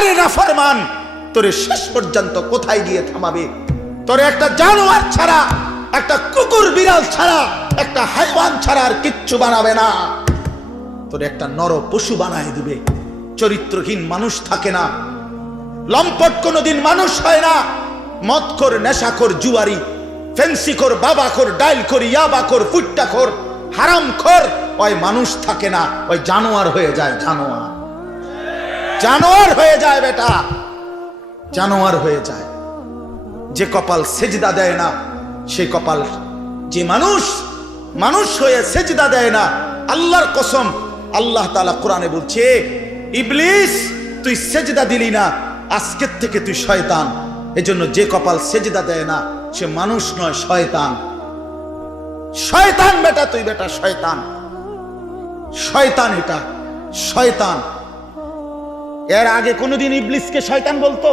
আরে নাফরমান তোরে শেষ পর্যন্ত কোথায় গিয়ে থামাবে? তোরে একটা জানোয়ার ছাড়া, একটা কুকুর বিড়াল ছাড়া, একটা হাইওয়ান ছাড়া আর কিচ্ছু বানাবে না। তোর একটা নর পশু বানায় দিবে। চরিত্রহীন মানুষ থাকে না। লম্পট কোনোদিন মানুষ হয় না। মদখোর, নেশাখোর জুয়ারি, ফেন্সিখোর, বাবাখোর, ডাইলখোর, ইয়াবাখোর, ফুট্টাখোর, হারামখোর, ওই মানুষ থাকে না, ওই জানোয়ার হয়ে যায় জানোয়ার। জানোয়ার হয়ে যায় বেটা। জানোয়ার হয়ে যায়। যে কপাল সেজদা দেয় না, সেই কপাল যে মানুষ মানুষ হয়ে সেজদা দেয় না, আল্লাহর কসম, আল্লাহ তাআলা কোরআনে বলছে, ইবলিস, তুই সেজদা দিলি না, আজকের থেকে তুই শয়তান। এজন্য যে কপাল সেজদা দেয় না, সে মানুষ নয়, শয়তান। শয়তান বেটা, তুই বেটা শয়তান। শয়তান এটা, শয়তান। এর আগে কোনোদিন ইবলিসকে শয়তান বলতো?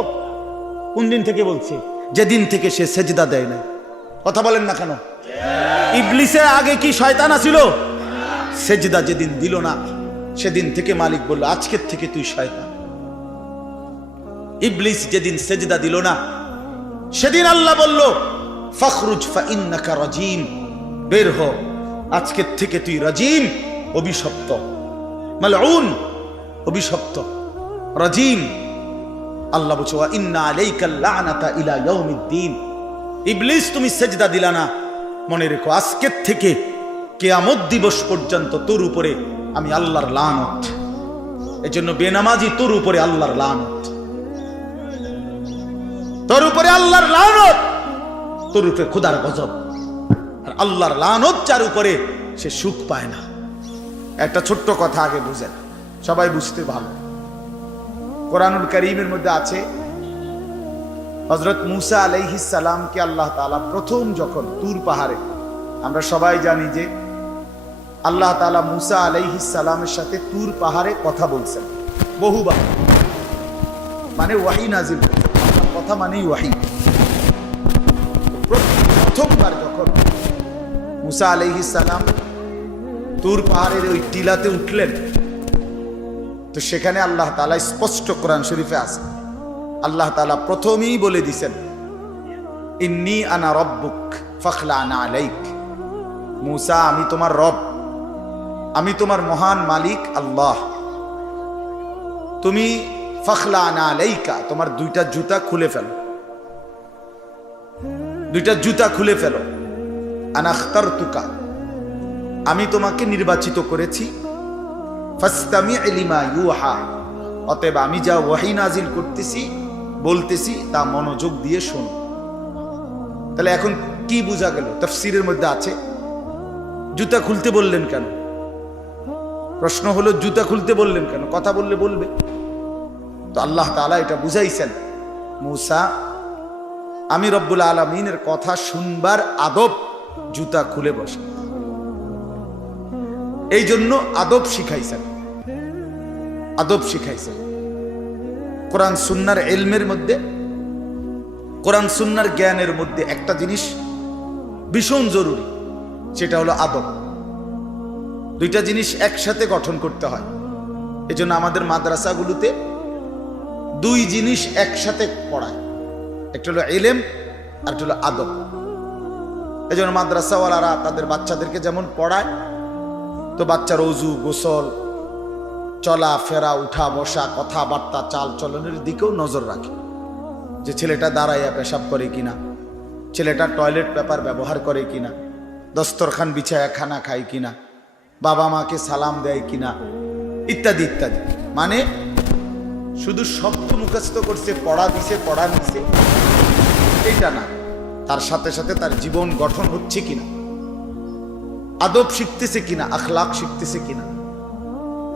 কোন দিন থেকে বলছে? যেদিন থেকে সে সেজদা দেয় না কথা বলেন না কেন? ইবলিসের আগে কি শয়তান আছিল? সেজদা যেদিন দিল না, সেদিন থেকে মালিক বলল, আজকের থেকে তুই শয়তান। ইবলিস যেদিন সেজদা দিল না, সেদিন আল্লাহ বলল, ফখরুজ ফাইন্নাকা রাজিম। বের হ, আজকের থেকে তুই রাজিম, অভিশপ্ত। মালউন, অভিশপ্ত। রাজিম। আল্লাহ বলছে ইন্না আলাইকাল লানাতা ইলা ইয়াউমিদ্দিন। ইবলিস, তুমি সেজদা দিলা না। মনে রেখো, আজকের থেকে কেয়ামত দিবস পর্যন্ত তোর উপরে আমি আল্লাহর লানত। এজন্য বেনামাজি তোর উপরে আল্লাহর লানত। তোর উপরে আল্লাহর লানত। তোর উপরে খুদার গজব। আর আল্লাহর লানত যার উপরে সে সুখ পায় না। একটা ছোট্ট কথা আগে বুঝেন। সবাই বুঝতে ভালো। কোরআনুল করিমের মধ্যে আছে হজরত মুসা আলাইহিস সালামকে আল্লাহ তাআলা প্রথম যখন তুর পাহাড়ে, আমরা সবাই জানি যে আল্লাহ তাআলা মুসা আলাইহিস সালামের সাথে তুর পাহাড়ে কথা বলছেন। বহুবার। মানে ওয়াহি নাজিল কথা মানেই ওয়াহি। প্রথমবার যখন মুসা আলাইহিস সালাম তুর পাহাড়ের ওই টিলাতে উঠলেন তো সেখানে আল্লাহ তাআলা স্পষ্ট কোরআন শরীফে আছে। আল্লাহ তালা প্রথমেই বলে দিছেন, ইন্নি আনা রব্বুক ফখলা আনা আলাইক। মুসা, আমি তোমার রব। আমি তোমার মহান মালিক আল্লাহ। তুমি ফখলা আনা আলাইকা, তোমার দুইটা জুতা খুলে ফেলো। দুইটা জুতা খুলে ফেলো। আনাখতার তুকা আমি তোমাকে নির্বাচিত করেছি ফাস্তামি লিমা ইউহা। অতএব আমি যা ওয়াহি নাজিল করতেছি, বলতেছি, তা মনোযোগ দিয়ে শোনো। তাহলে এখন কি বোঝা গেল? তফসিরের মধ্যে আছে, জুতা খুলতে বললেন কেন? প্রশ্ন হলো, জুতা খুলতে বললেন কেন? কথা বললে বলবে। তো আল্লাহ তাআলা এটা বুঝাইছেন। মুসা, আমি রব্বুল আলমিনের কথা শুনবার আদব জুতা খুলে বসে। এই জন্য আদব শিখাইছেন। আদব শিখাইছেন। কোরআন সুন্নার এলমের মধ্যে, কোরআন সুন্নার জ্ঞানের মধ্যে একটা জিনিস ভীষণ জরুরি, সেটা হলো আদব। দুইটা জিনিস একসাথে গঠন করতে হয়। এজন্য আমাদের মাদ্রাসাগুলোতে দুই জিনিস একসাথে পড়ায়। একটা হলো এলেম আর একটা হলো আদব। এই জন্য মাদ্রাসাওয়ালারা তাদের বাচ্চাদেরকে যেমন পড়ায় তো বাচ্চার অজু, গোসল, চলা, ফেরা, উঠা, বসা, কথাবার্তা, চাল চলনের দিকেও নজর রাখে যে ছেলেটা দাঁড়াইয়া পেশাব করে কিনা, ছেলেটা টয়লেট পেপার ব্যবহার করে কিনা, দস্তরখান বিছায়া খানা খায় কিনা, বাবা মাকে সালাম দেয় কিনা, ইত্যাদি ইত্যাদি। মানে শুধু শব্দ মুখস্থ করছে, পড়া দিছে, পড়া নিছে, এইটা না। তার সাথে সাথে তার জীবন গঠন হচ্ছে কিনা? আদব শিখতেছে কিনা আখলাক শিখতেছে কিনা।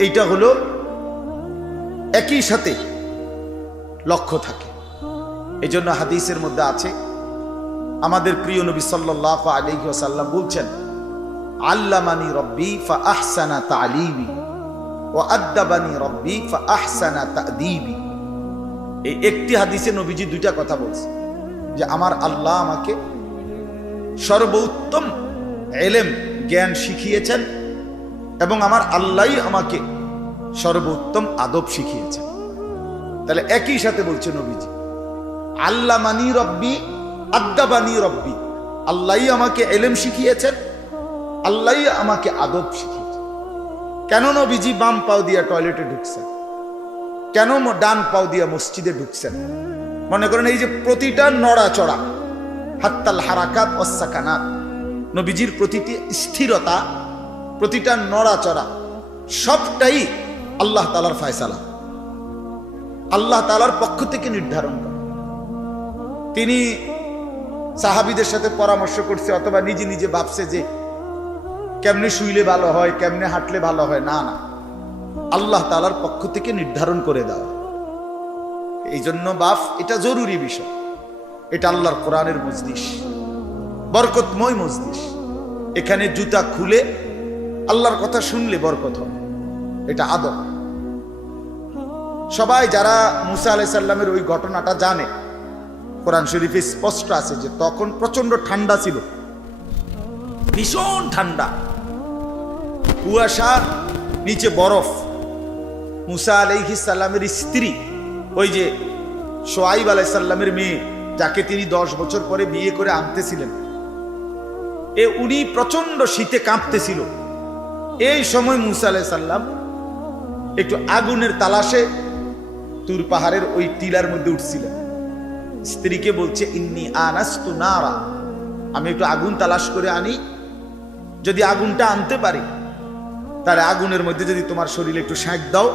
এইটা হলো একই সাথে লক্ষ্য থাকে। এই জন্য হাদিসের মধ্যে আছে, আমাদের প্রিয় নবী সাল্লাহ আলহি আসাল্লাম বলছেন, আল্লামানি রব্বি ফা আহসানা তালিবি ও আদাবানি রব্বি ফা আহসানা তাদিবি। এই একটি হাদিসে নবীজি দুইটা কথা বলছে, যে আমার আল্লাহ আমাকে সর্বোত্তম এলেম জ্ঞান শিখিয়েছেন এবং আমার আল্লাহই আমাকে সর্বোত্তম আদব শিখিয়েছেন। তাহলে একই সাথে বলছে নবীজি আল্লাহ মানি রব্বি, আদ্দাবানি রব্বি আল্লাহই আমাকে এলেম শিখিয়েছেন আল্লাহই আমাকে আদব শিখিয়েছেন। কেন নবীজি বাম পাও দিয়া টয়লেটে ঢুকছেন? কেন ডান পাও দিয়া মসজিদে ঢুকছেন? মনে করেন এই যে প্রতিটা নড়াচড়া, হাত্তাল হারাকাত অসাকানাত নবীজির প্রতিটি স্থিরতা, প্রতিটা নড়াচড়া, সবটাই আল্লাহ তালার ফয়সালা। আল্লাহ তালার পক্ষ থেকে নির্ধারণ করে। তিনি সাহাবিদের সাথে পরামর্শ করছে অথবা নিজে নিজে ভাবছে যে কেমনে শুইলে ভালো হয়, কেমনে হাঁটলে ভালো হয়। না না। আল্লাহ তালার পক্ষ থেকে নির্ধারণ করে দেওয়া। এই জন্য বাফ, এটা জরুরি বিষয়। এটা আল্লাহর কোরআনের মজলিস। বরকতময় মজলিস। এখানে জুতা খুলে আল্লাহর কথা শুনলে বরকত হবে এটা আদব। সবাই যারা মুসা আলাইসাল্লামের ওই ঘটনাটা জানে, কোরআন শরীফে স্পষ্ট আছে যে তখন প্রচণ্ড ঠান্ডা ছিল। ভীষণ ঠান্ডা। কুয়াশা নিচে বরফ। মুসা আলাইহি সাল্লামের স্ত্রী, ওই যে সোয়াইব আলাইসাল্লামের মেয়ে, যাকে তিনি দশ বছর পরে বিয়ে করে আনতেছিলেন। এ উনি প্রচণ্ড শীতে কাঁপতেছিল। এই সময় মুসা আলাইসাল্লাম একটু আগুনের তালাশে তুর পাহাড়ের ওই টিলার মধ্যে উঠছিলেন। স্ত্রীকে বলছে, ইন্নি আনাস্তু নারা। আমি একটু আগুন তালাশ করে আনি। যদি আগুনটা আনতে পারি, তাহলে আগুনের মধ্যে যদি তোমার শরীরে একটু শাঁক দাও,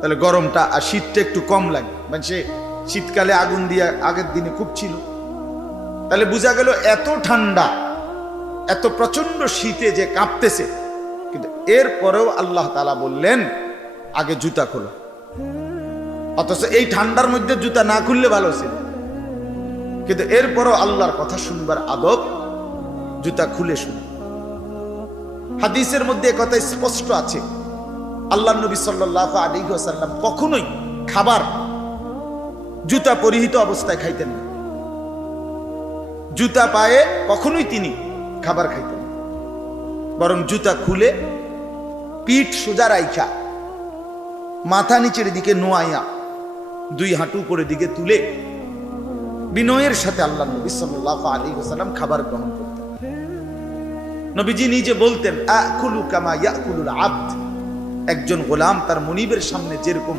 তাহলে গরমটা আর শীতটা একটু কম লাগে। মানে সে শীতকালে আগুন দিয়ে আগের দিনে খুব ছিল। তাহলে বোঝা গেল এত ঠান্ডা এত প্রচণ্ড শীতে যে কাঁপতেছে। কিন্তু এরপরেও আল্লাহ তালা বললেন, আগে জুতা খোলো। অথচ এই ঠান্ডার মধ্যে জুতা না খুললে ভালো ছিল। কিন্তু এরপরও আল্লাহর কথা শুনবার আদব, জুতা খুলে শুন। হাদিসের মধ্যে কথা স্পষ্ট আছে। আল্লাহ নবী সাল্লাহ আলী সাল্লাম কখনোই খাবার জুতা পরিহিত অবস্থায় খাইতেন না। জুতা পায়ে কখনোই তিনি খাবার খাইতেন না। বরং জুতা খুলে পিঠ সোজা রাইখা, মাথা নিচের দিকে নোয়াইয়া, দুই হাঁটু উপরের দিকে তুলে বিনয়ের সাথে আল্লাহ নবী সাল্লাহ আলী সাল্লাম খাবার গ্রহণ করতেন। নবীজি নিজে বলতেন, আকুলু কামা ইয়াকুলুল আব্দ। একজন গোলাম তার মনিবের সামনে যেরকম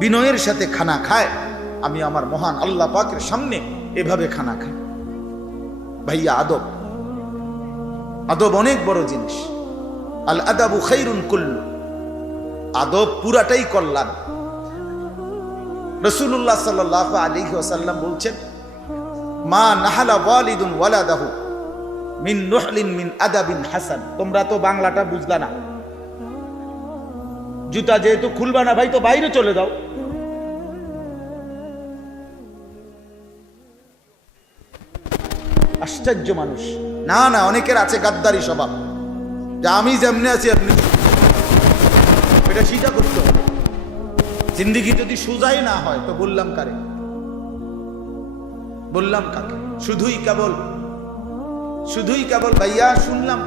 বিনয়ের সাথে খানা খায়, আমি আমার মহান আল্লাহ পাকের সামনে এভাবে খানা খাই। ভাইয়া আদব আদব অনেক বড় জিনিস। আল আদাবু খাইরুন কুল্লু। আদব পুরাটাই কল্যাণ। রসুল্লাহ সাল্লাহ আলী ওসাল্লাম বলছেন, মা নাহালা ওয়ালিদুন ওয়ালাদাহু মিন নুহলিন মিন আদাবিন হাসান। তোমরা তো বাংলাটা বুঝলা না। জুতা যেহেতু খুলবা না ভাই, তো বাইরে চলে যাও। আশ্চর্য মানুষ। না না, অনেকের আছে গাদ্দারি স্বভাব। যে আমি যেমনি আছি আপনি এটা স্বীকার করতে হবে। জিন্দিগি যদি সোজাই না হয়, তো বললাম কারে? বললাম কাকে? শুধুই কেবল শুধুই কেবল ভাইয়া, শুনলাম।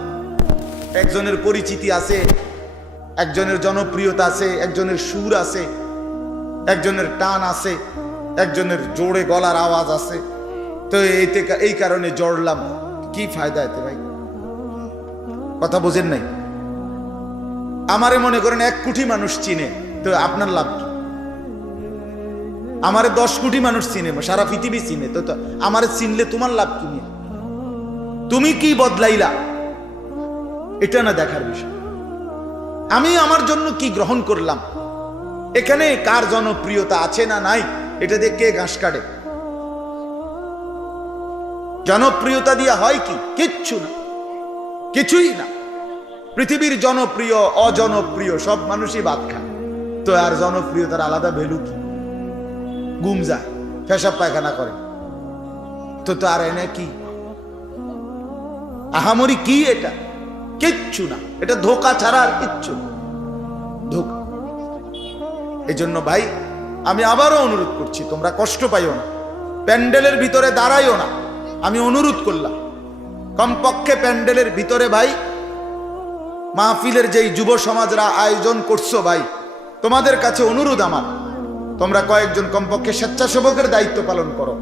একজনের পরিচিতি আছে, একজনের জনপ্রিয়তা আছে, একজনের সুর আছে, একজনের টান আছে, একজনের জোরে গলার আওয়াজ আছে। তো এই কারণে জড়লাম। কি ফায়দা এতে ভাই? কথা বোঝেন নাই? আমারে মনে করেন এক কোটি মানুষ চিনে, তো আপনার লাভ কি? আমারে দশ কোটি মানুষ চিনে, সারা পৃথিবী চিনে, তো আমারে চিনলে তোমার লাভ কি নিয়ে? তুমি কি বদলাইলা? এটা না দেখার বিষয়। আমি আমার জন্য কি গ্রহণ করলাম? এখানে কার জনপ্রিয়তা আছে না নাই? এটা কে ঘাস কাটে? জনপ্রিয়তা দিয়ে হয় কি? কিচ্ছু না। কিছুই না। পৃথিবীর জনপ্রিয়, অজনপ্রিয়, সব মানুষই বাদ খায়। তো আর জনপ্রিয়তার আলাদা ভ্যালু কি? গুম যায়, পেশাব পায়খানা করে। তো তো আর এনে কি? আহামরি কি এটা? কিচ্ছু না। এটা ধোকা ছাড়া আর কিচ্ছু ধোকা। এই জন্য ভাই, আমি আবারও অনুরোধ করছি, তোমরা কষ্ট পাইও না। প্যান্ডেলের ভিতরে দাঁড়াইও না। আমি অনুরোধ করলাম। কমপক্ষে প্যান্ডেলের ভিতরে ভাই, মাহফিলের যেই যুব সমাজরা আয়োজন করছ ভাই, তোমাদের কাছে অনুরোধ আমার। তোমরা কয়েকজন কমপক্ষে স্বেচ্ছাসেবকের দায়িত্ব পালন করো।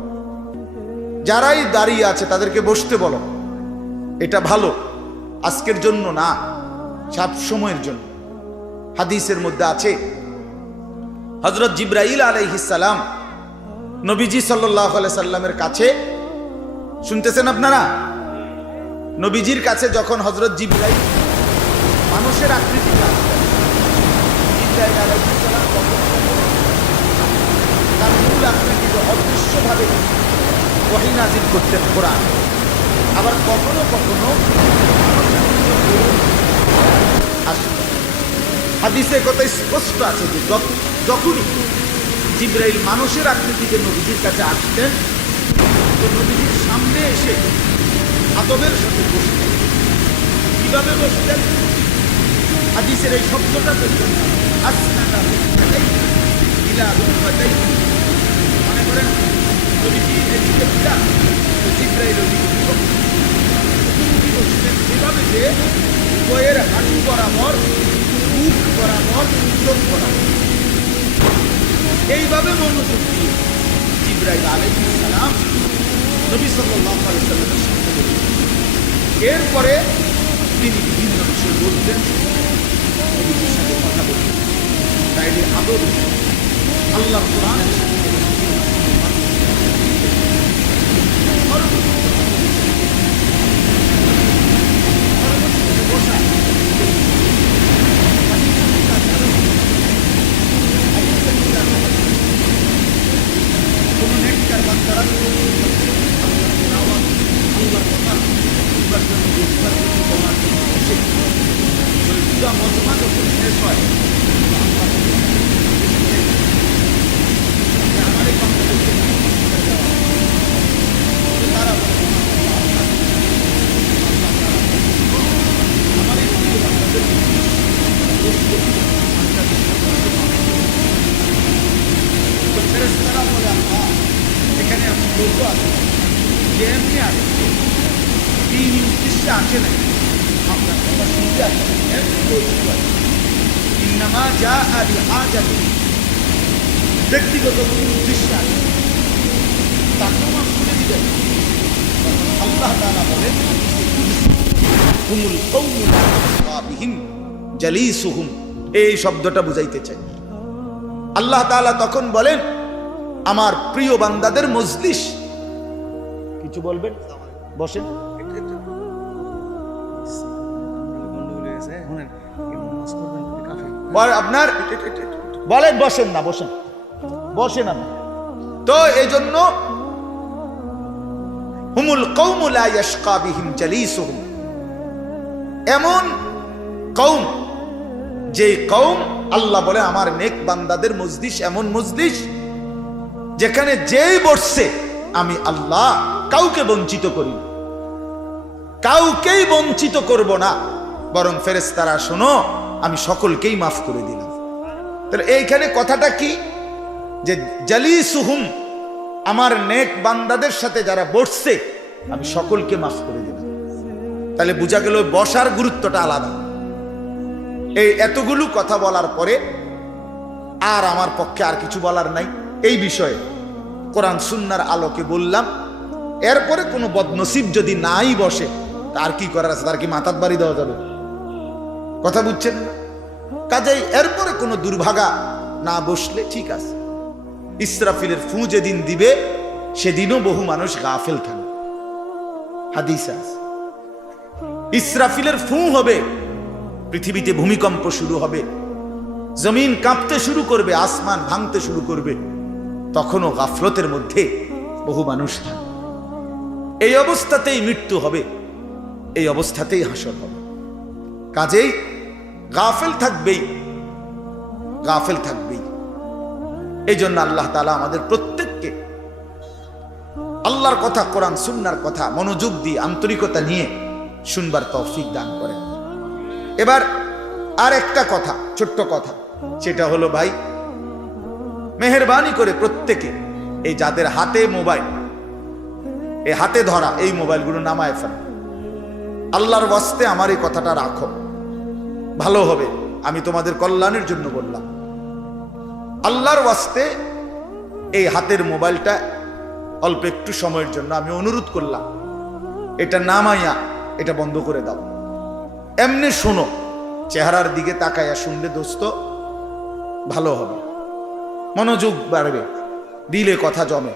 যারাই দাঁড়িয়ে আছে তাদেরকে বসতে বলো। এটা ভালো, আজকের জন্য না, সব সময়ের জন্য। হাদিসের মধ্যে আছে হজরত জিব্রাইল আলাইহিসালাম নবীজি সাল্লাহ সাল্লামের কাছে শুনতেছেন আপনারা? নবীজির কাছে যখন হজরত জিব্রাইল মানুষের আকৃতি তার মূল আকৃতিতে অদৃশ্যভাবে ওয়াহি নাজিল করতেন কোরআন। আবার কখনো কখনো হাদিসে কথা স্পষ্ট আছে যে যখ- যখনই জিব্রাইল মানুষের আকৃতিতে নবীজির কাছে আসতেন, তো সামনে এসে আদবের সাথে বসতেন কীভাবে বসতেন হাদিসের এই শব্দটা বলতেন। মনে করেন এভাবে যে উভয়ের হাঁটু বরাবর বুক বরাবর চোখ বরাবর এইভাবে মনোযোগ দিয়ে জিব্রাইল আলাইহিস সালাম নবী সাল্লাহ আলাইসাল্লামের সাথে এরপরে তিনি বিভিন্ন বিষয় বলতেন নবীজির সাথে কথা বলতেন তাই আদর আল্লাহ কোরআনের সাথে বসা কোনো নেককার বান্দারা আল্লাহ আল্লাহ কথা বুঝবার জন্য বুঝবার জন্য বলার জন্য বসে বলে পুরা মজমা যখন শেষ হয় আমার এই বান্দাদেরকে তারা বলে আমার এই প্রিয় বান্দাদেরকে তো ফেরেশতারা বলে আল্লাহ এখানে আমি বলব আছে যে এমনি আছে তিন উদ্দেশ্যে আছে না আপনার কথা শুনতে আছে এমনি বলব আছে ইন্নামা যা আলি হাজাতে আল্লাহ বলেন এই শব্দটা বুঝাইতে চাই। আল্লাহ তখন বলেন, আমার প্রিয় বান্দাদের মজলিস। কিছু বলবেন? বসেন। আপনার বলেন, বসেন না, বসেন। বসেন আপনি তো এই জন্য হুমুল কৌমুলা ইয়াশকা জালিসুহুম। এমন কৌম যে কৌম আল্লাহ বলে, আমার নেক বান্দাদের মজলিস, এমন মজলিস যেখানে যেই বসছে, আমি আল্লাহ কাউকে বঞ্চিত করি কাউকেই বঞ্চিত করব না। বরং ফেরেস্তারা শোনো, আমি সকলকেই মাফ করে দিলাম। তাহলে এইখানে কথাটা কি? যে জালি সুহুম আমার নেক বান্দাদের সাথে যারা বসছে, আমি সকলকে মাফ করে দিলাম তাহলে বোঝা গেল বসার গুরুত্বটা আলাদা। এই এতগুলো কথা বলার পরে আর আমার পক্ষে আর কিছু বলার নাই। এই বিষয়ে কোরআন সুন্নার আলোকে বললাম, এরপরে কোনো বদনসিব যদি নাই বসে তার কি করার আছে? তার কি মাথার বাড়ি দেওয়া যাবে? কথা বুঝছেন না? কাজেই এরপরে কোনো দুর্ভাগা না বসলে ঠিক আছে। ইসরাফিলের ফু যেদিন দিবে, সেদিনও বহু মানুষ গাফেল থাকবে। হাদিস ইসরাফিলের ফু হবে, পৃথিবীতে ভূমিকম্প শুরু হবে, জমিন কাঁপতে শুরু করবে, আসমান ভাঙতে শুরু করবে, তখনও গাফলতের মধ্যে বহু মানুষ থাকবে। এই অবস্থাতেই মৃত্যু হবে, এই অবস্থাতেই হাসর হবে। কাজেই গাফেল থাকবেই গাফেল থাকবেই। এই জন্য আল্লাহ তালা আমাদের প্রত্যেককে আল্লাহর কথা, কোরআন, সুন্নার কথা, মনোযোগ দিয়ে, আন্তরিকতা নিয়ে শুনবার তৌফিক দান করেন। এবার আর একটা কথা, ছোট্ট কথা, সেটা হলো ভাই, মেহরবানি করে প্রত্যেকে এই যাদের হাতে মোবাইল, এই হাতে ধরা, এই মোবাইলগুলো নামায় ফেল। আল্লাহর ওয়াস্তে আমার এই কথাটা রাখো। ভালো হবে, আমি তোমাদের কল্যাণের জন্য বললাম। আল্লাহর ওয়াস্তে এই হাতের মোবাইলটা অল্প একটু সময়ের জন্য আমি অনুরোধ করলাম। এটা নামাইয়া এটা বন্ধ করে দাও। এমনি শোনো, চেহারার দিকে তাকাইয়া শুনলে দোস্ত, ভালো হবে। মনোযোগ বাড়বে, দিলে কথা জমে।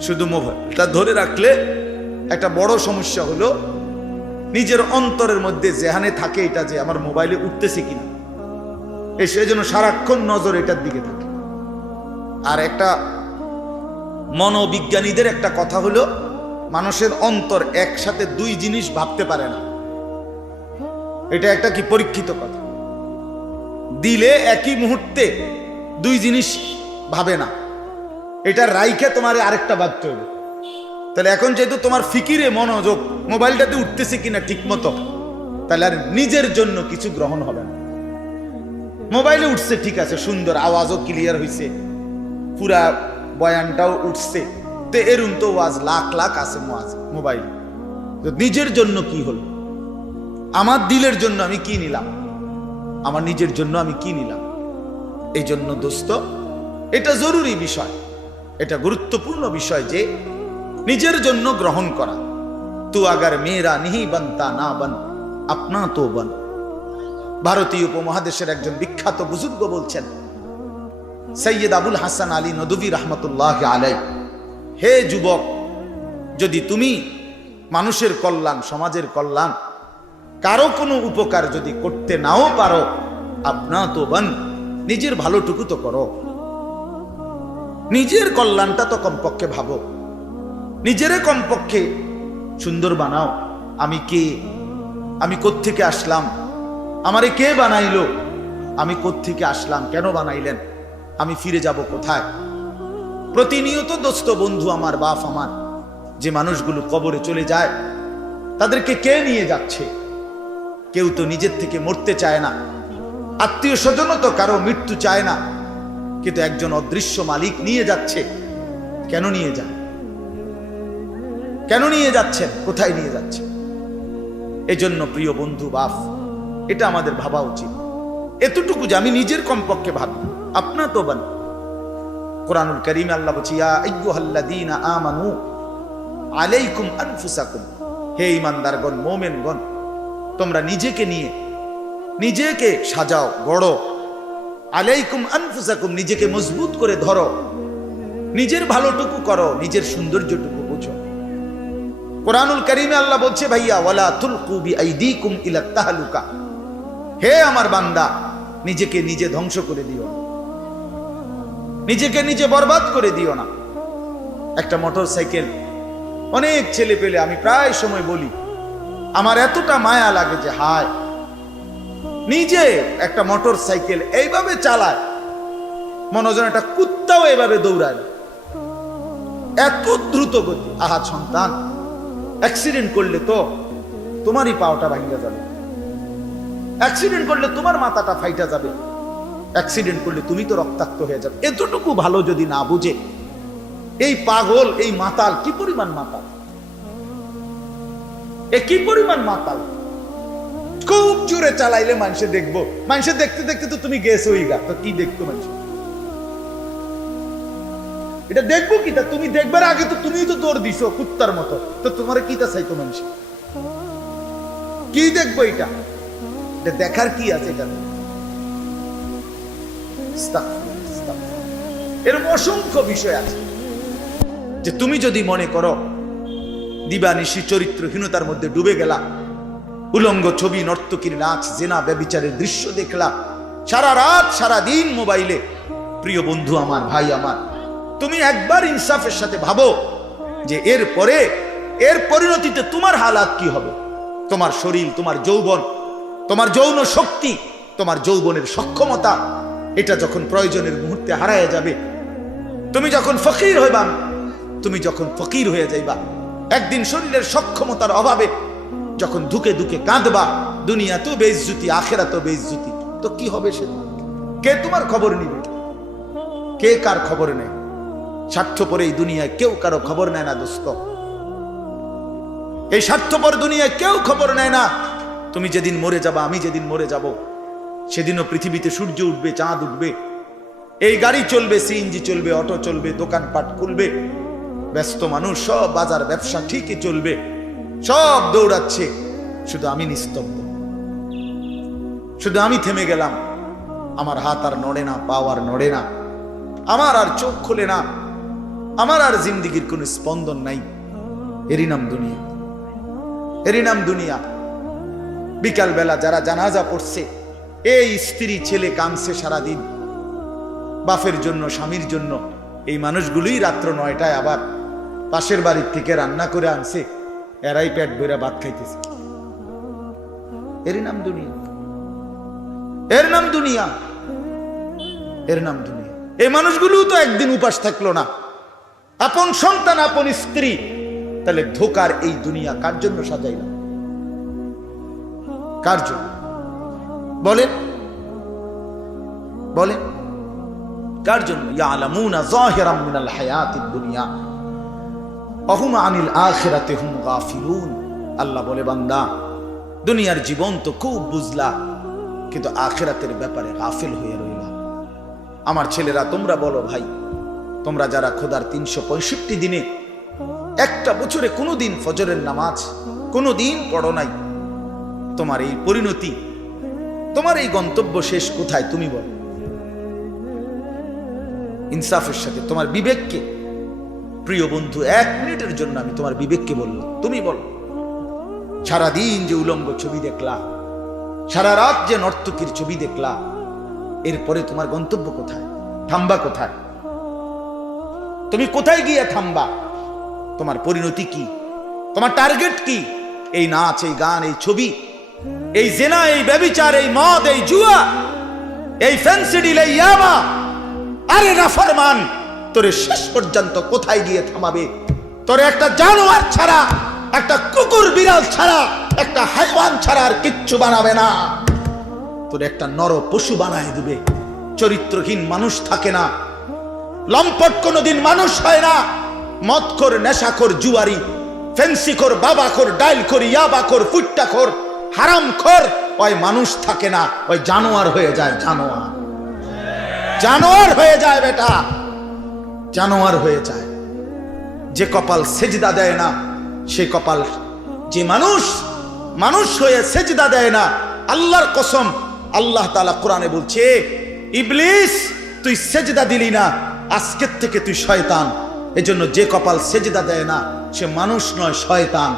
শুধু মোবাইলটা ধরে রাখলে একটা বড় সমস্যা হলো, নিজের অন্তরের মধ্যে যেহানে থাকে এটা যে আমার মোবাইলে উঠতেছে কিনা। এ সেজন্য সারাক্ষণ নজর এটার দিকে থাকে। আর একটা মনোবিজ্ঞানীদের একটা কথা হলো, মানুষের অন্তর একসাথে দুই জিনিস ভাবতে পারে না। এটা একটা কি পরীক্ষিত কথা? দিলে একই মুহূর্তে দুই জিনিস ভাবে না। এটা রাইখে তোমার আরেকটা ভাবতে হবে। তাহলে এখন যেহেতু তোমার ফিকিরে মনোযোগ, মোবাইলটাতে উঠতেছে কিনা ঠিক মতো তাহলে আর নিজের জন্য কিছু গ্রহণ হবে না। মোবাইলে উঠছে, ঠিক আছে, সুন্দর, আওয়াজও ক্লিয়ার হয়েছে পুরা বয়ানটাও উঠছে। তো এরম তো ওয়াজ, লাখ লাখ আছে ওয়াজ মোবাইল। নিজের জন্য কি হল? আমার দিলের জন্য আমি কি নিলাম? আমার নিজের জন্য আমি কি নিলাম? এই জন্য দোস্ত, এটা জরুরি বিষয়। এটা গুরুত্বপূর্ণ বিষয় যে, নিজের জন্য গ্রহণ করা। তু আগার মেয়েরা নিহি বানতা না বান, আপনা তো বান। ভারতীয় উপমহাদেশের একজন বিখ্যাত বুজুর্গ বলছেন, সৈয়দ আবুল হাসান আলী নদী রহমতুল্লাহ আলাই হে যুবক, যদি তুমি মানুষের কল্যাণ, সমাজের কল্যাণ, কারও কোনো উপকার যদি করতে নাও পারো, আপনা তো বান, নিজের ভালোটুকু তো করো। নিজের কল্যাণটা তো কমপক্ষে ভাবো। নিজেরে কমপক্ষে সুন্দর বানাও। আমি কে? আমি কোত্থেকে আসলাম? আমারে কে বানাইলো? আমি কোত্থেকে আসলাম? কেন বানাইলেন? আমি ফিরে যাব কোথায়? প্রতিনিয়ত দোস্ত বন্ধু আমার, বাপ আমার, যে মানুষগুলো কবরে চলে যায়, তাদেরকে কে নিয়ে যাচ্ছে? কেউ তো নিজের থেকে মরতে চায় না। আত্মীয় স্বজনও তো কারও মৃত্যু চায় না। কিন্তু একজন অদৃশ্য মালিক নিয়ে যাচ্ছে? কেন নিয়ে যান কেন নিয়ে যাচ্ছেন? কোথায় নিয়ে যাচ্ছেন? এজন্য প্রিয় বন্ধু, বাপ এটা আমাদের ভাবা উচিত। এতটুকু যে আমি নিজের কমপক্ষে ভাবি, আপনা তো বান। কোরআনুল করিম আল্লাহ বলছি আইয়ুহাল্লাযীনা আমানু, আলাইকুম আনফুসাকুম। হে ইমানদারগণ মোমেনগণ, তোমরা নিজেকে নিয়ে, নিজেকে সাজাও, গড়ো। আলাইকুম আনফুসাকুম, নিজেকে মজবুত করে ধরো। নিজের ভালোটুকু করো, নিজের সৌন্দর্যটুকু বুঝো। কোরআনুল করিমে আল্লাহ বলছে, ভাইয়া, ওয়ালা তুলকু বিআইদিকুম ইলা তাহলুকা। হে আমার বান্দা, নিজেকে নিজে ধ্বংস করে দিও না। নিজেকে নিজে বরবাদ করে দিও না। একটা মোটর সাইকেল অনেক ছেলে পেলে আমি প্রায় সময় বলি, আমার এতটা মায়া লাগে যে হায়, নিজে একটা মোটর সাইকেল এইভাবে চালায় মনোজন একটা কুত্তাও এইভাবে দৌড়ায়। এত দ্রুত গতি। আহা সন্তান, অ্যাক্সিডেন্ট করলে তো তোমারই পাওটা ভাঙিয়া যাবে। অ্যাক্সিডেন্ট করলে তোমার মাথাটা ফাইটা যাবে। অ্যাক্সিডেন্ট করলে তুমি তো রক্তাক্ত হয়ে যাবে। এতটুকু ভালো যদি না বুঝে, এই পাগল, এই মাতাল, কি পরিমাণ মাতাল? এ কি পরিমাণ মাতাল? খুব জোরে চালাইলে মানুষে দেখব। মানুষে দেখতে দেখতে তো তুমি গেছো ওই গা তো কি দেখতো মানুষ? এটা দেখব কি তা? তুমি দেখবার আগে তো তুমি তো দৌড় দিছো, কুত্তার মতো। তো তোমার কি তা চাইতো মানুষ? কি দেখব এটা? এটা দেখার কি আছে এটা। এরকম অসংখ্য বিষয় আছে যে তুমি যদি মনে করো দিবানিশি চরিত্রহীনতার মধ্যে ডুবে গেলা, উলঙ্গ ছবি, নর্তকীর নাচ, জেনা, ব্যবিচারের দৃশ্য দেখলা, সারা রাত, সারা দিন মোবাইলে, প্রিয় বন্ধু আমার, ভাই আমার, তুমি একবার ইনসাফের সাথে ভাবো যে এর পরে এর পরিণতিতে তোমার হালাত কি হবে তোমার শরীর, তোমার যৌবন তোমার যৌন শক্তি, তোমার যৌবনের সক্ষমতা, এটা যখন প্রয়োজনের মুহূর্তে হারায় যাবে, তুমি যখন ফকির হইবা, তুমি যখন ফকির হয়ে যাইবা, একদিন শরীরের সক্ষমতার অভাবে যখন ধুকে ধুকে কাঁদবা, দুনিয়া তো বেইজ্জুতি, আখেরা তো বেইজ্জুতি, তো কি হবে সে? কে তোমার খবর নিবে? কে কার খবর নেয়? স্বার্থপর এই দুনিয়ায় কেউ কারও খবর নেয় না, দোস্ত। এই স্বার্থপর দুনিয়ায় কেউ খবর নেয় না। তুমি যেদিন মরে যাবা, আমি যেদিন মরে যাব, সেদিনও পৃথিবীতে সূর্য উঠবে, চাঁদ উঠবে। এই গাড়ি চলবে সিএনজি চলবে, অটো চলবে, দোকানপাট খুলবে। ব্যস্ত মানুষ, সব বাজার ব্যবসা ঠিকই চলবে। সব দৌড়াচ্ছে। শুধু আমি নিস্তব্ধ। শুধু আমি থেমে গেলাম। আমার হাত আর নড়ে না, পাও আর নড়ে না। আমার আর চোখ খুলে না। আমার আর জিন্দিগির কোনো স্পন্দন নাই। এরই নাম দুনিয়া। এরই নাম দুনিয়া। বিকাল বেলা যারা জানাজা পড়ছে, এই স্ত্রী ছেলে কাঁদছে সারাদিন। বাফের জন্য, স্বামীর জন্য। এই মানুষগুলোই রাত্র নয়টায় আবার পাশের বাড়ির থেকে রান্না করে আনছে। এরাই পেট ভরে ভাত খাইতেছে। এরই নাম দুনিয়া। এর নাম দুনিয়া। এর নাম দুনিয়া। এই মানুষগুলো তো একদিন উপাস থাকল না। আপন সন্তান, আপন স্ত্রী। তাহলে ধোকার এই দুনিয়া কার জন্য সাজাইলাম? কার জন্য? বলেন। বলেন। কার জন্য? আল্লাহ বলে, বান্দা, দুনিয়ার জীবন তো খুব বুঝলা, কিন্তু আখেরাতের ব্যাপারে গাফিল হয়ে রইলা। আমার ছেলেরা, তোমরা বলো ভাই, তোমরা যারা খোদার তিনশো পঁয়ষট্টি দিনে, একটা বছরে কোনো দিন ফজরের নামাজ কোনো দিন পড়ো নাই তোমার এই পরিণতি? তোমার এই গন্তব্য শেষ কোথায়, তুমি বলো। ইনসাফের সাথে তোমার বিবেককে। প্রিয় বন্ধু, এক মিনিটের জন্য আমি তোমার বিবেককে বললাম, তুমি বলো। সারাদিন যে উলঙ্গ ছবি দেখলা, সারা রাত যে নর্তকীর ছবি দেখলা, এরপরে তোমার গন্তব্য কোথায়? থামবা কোথায়? তুমি কোথায় গিয়ে থামবা? তোমার পরিণতি কি? তোমার টার্গেট কি? এই নাচ, এই গান, এই ছবি এই জেনা, এই ব্যবিচার, এই মদ, এই জুয়া, এই ফ্যান্সিডিল এই ইয়াবা, আরে নাফরমান তোরে শেষ পর্যন্ত কোথায় গিয়ে থামাবে? তোরে একটা জানোয়ার ছাড়া, একটা কুকুর বিড়াল ছাড়া, একটা হাইওয়ান ছাড়া আর কিচ্ছু বানাবে না। তোর একটা নর পশু বানায় দিবে। চরিত্রহীন মানুষ থাকে না। লম্পট কোনোদিন মানুষ হয় না। মদখোর, নেশাখোর, জুয়ারি, ফেন্সিখোর, বাবাখোর, ডাইলখোর, ইয়াবাখোর, ফুট্টাখোর হারামখোর ওই মানুষ থাকে না, ওই জানোয়ার হয়ে যায় জানোয়ার। জানোয়ার হয়ে যায় বেটা, জানোয়ার হয়ে যায়। যে কপাল সেজদা দেয় না, সে কপাল যে মানুষ মানুষ হয়ে সেজদা দেয় না, আল্লাহর কসম, আল্লাহ তালা কোরআনে বলছে, ইবলিস, তুই সেজদা দিলি না, আজকের থেকে তুই শয়তান। এজন্য যে কপাল সেজদা দেয় না, সে মানুষ নয়, শয়তান।